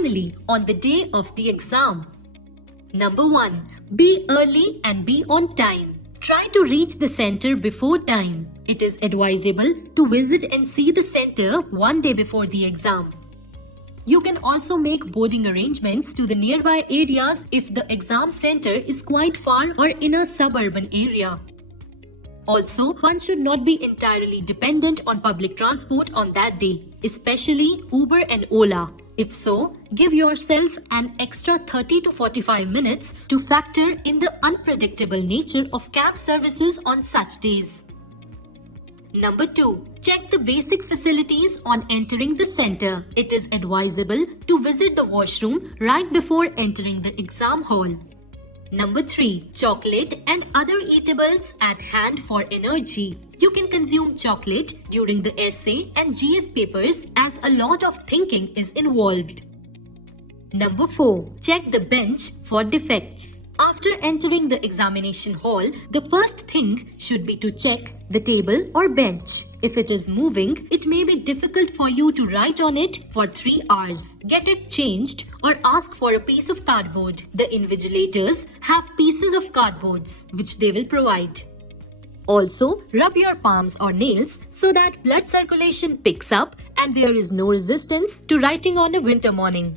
finally, on the day of the exam. Number 1. Be early and be on time. Try to reach the center before time. It is advisable to visit and see the center one day before the exam. You can also make boarding arrangements to the nearby areas if the exam center is quite far or in a suburban area. Also, one should not be entirely dependent on public transport on that day, especially Uber and Ola. If so, give yourself an extra 30 to 45 minutes to factor in the unpredictable nature of cab services on such days. Number 2. Check the basic facilities on entering the center. It is advisable to visit the washroom right before entering the exam hall. Number 3. Chocolate and other eatables at hand for energy. You can consume chocolate during the essay and GS papers as a lot of thinking is involved. Number 4. Check the bench for defects. After entering the examination hall, the first thing should be to check the table or bench. If it is moving, it may be difficult for you to write on it for 3 hours. Get it changed or ask for a piece of cardboard. The invigilators have pieces of cardboards which they will provide. Also, rub your palms or nails so that blood circulation picks up and there is no resistance to writing on a winter morning.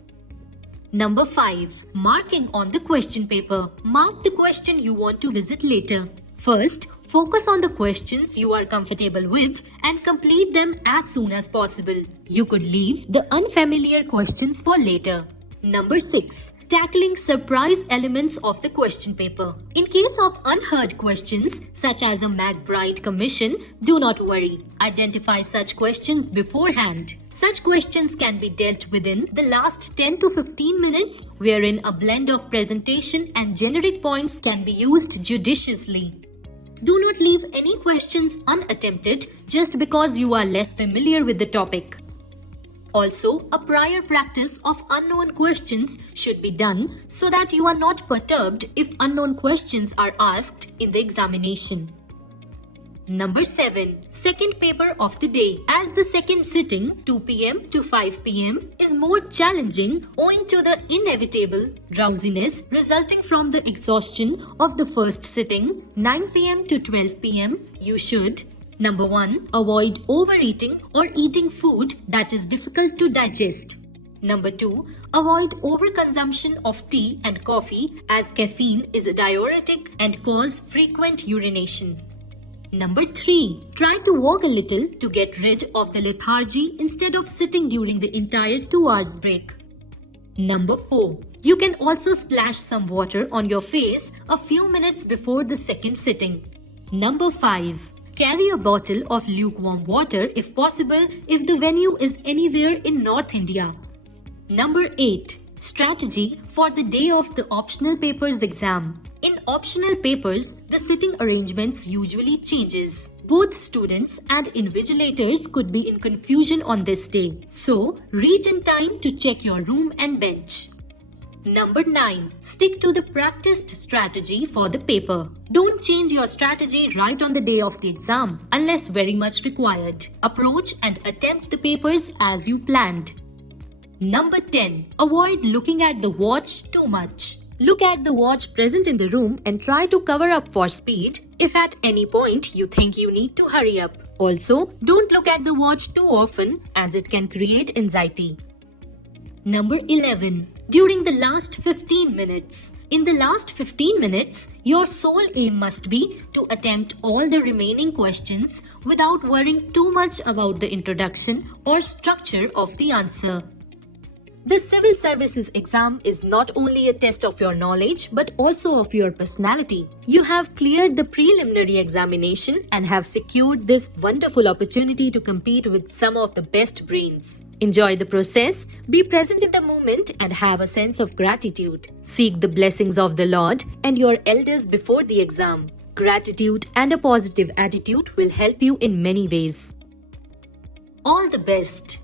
Number 5. Marking on the question paper. Mark the question you want to visit later. First, focus on the questions you are comfortable with and complete them as soon as possible. You could leave the unfamiliar questions for later. Number 6. Tackling surprise elements of the question paper. In case of unheard questions such as a McBride commission, do not worry. Identify such questions beforehand. Such questions can be dealt within the last 10 to 15 minutes, wherein a blend of presentation and generic points can be used judiciously. Do not leave any questions unattempted just because you are less familiar with the topic. Also, a prior practice of unknown questions should be done so that you are not perturbed if unknown questions are asked in the examination. Number 7. Second paper of the day. As the second sitting, 2 p.m. to 5 p.m. is more challenging owing to the inevitable drowsiness resulting from the exhaustion of the first sitting, 9 p.m. to 12 p.m. You should: Number 1. Avoid overeating or eating food that is difficult to digest. Number 2. Avoid overconsumption of tea and coffee as caffeine is a diuretic and cause frequent urination. Number 3. Try to walk a little to get rid of the lethargy instead of sitting during the entire 2 hours break. Number 4. You can also splash some water on your face a few minutes before the second sitting. Number 5. Carry a bottle of lukewarm water if possible if the venue is anywhere in North India. Number 8. Strategy for the day of the optional papers exam. In optional papers, the sitting arrangements usually changes. Both students and invigilators could be in confusion on this day. So, reach in time to check your room and bench. Number 9. Stick to the practiced strategy for the paper. Don't change your strategy right on the day of the exam unless very much required. Approach and attempt the papers as you planned. Number 10. Avoid looking at the watch too much. Look at the watch present in the room and try to cover up for speed if at any point you think you need to hurry up. Also, don't look at the watch too often as it can create anxiety. Number 11. During the last 15 minutes. In the last 15 minutes, your sole aim must be to attempt all the remaining questions without worrying too much about the introduction or structure of the answer. The Civil Services exam is not only a test of your knowledge but also of your personality. You have cleared the preliminary examination and have secured this wonderful opportunity to compete with some of the best brains. Enjoy the process, be present in the moment and have a sense of gratitude. Seek the blessings of the Lord and your elders before the exam. Gratitude and a positive attitude will help you in many ways. All the best.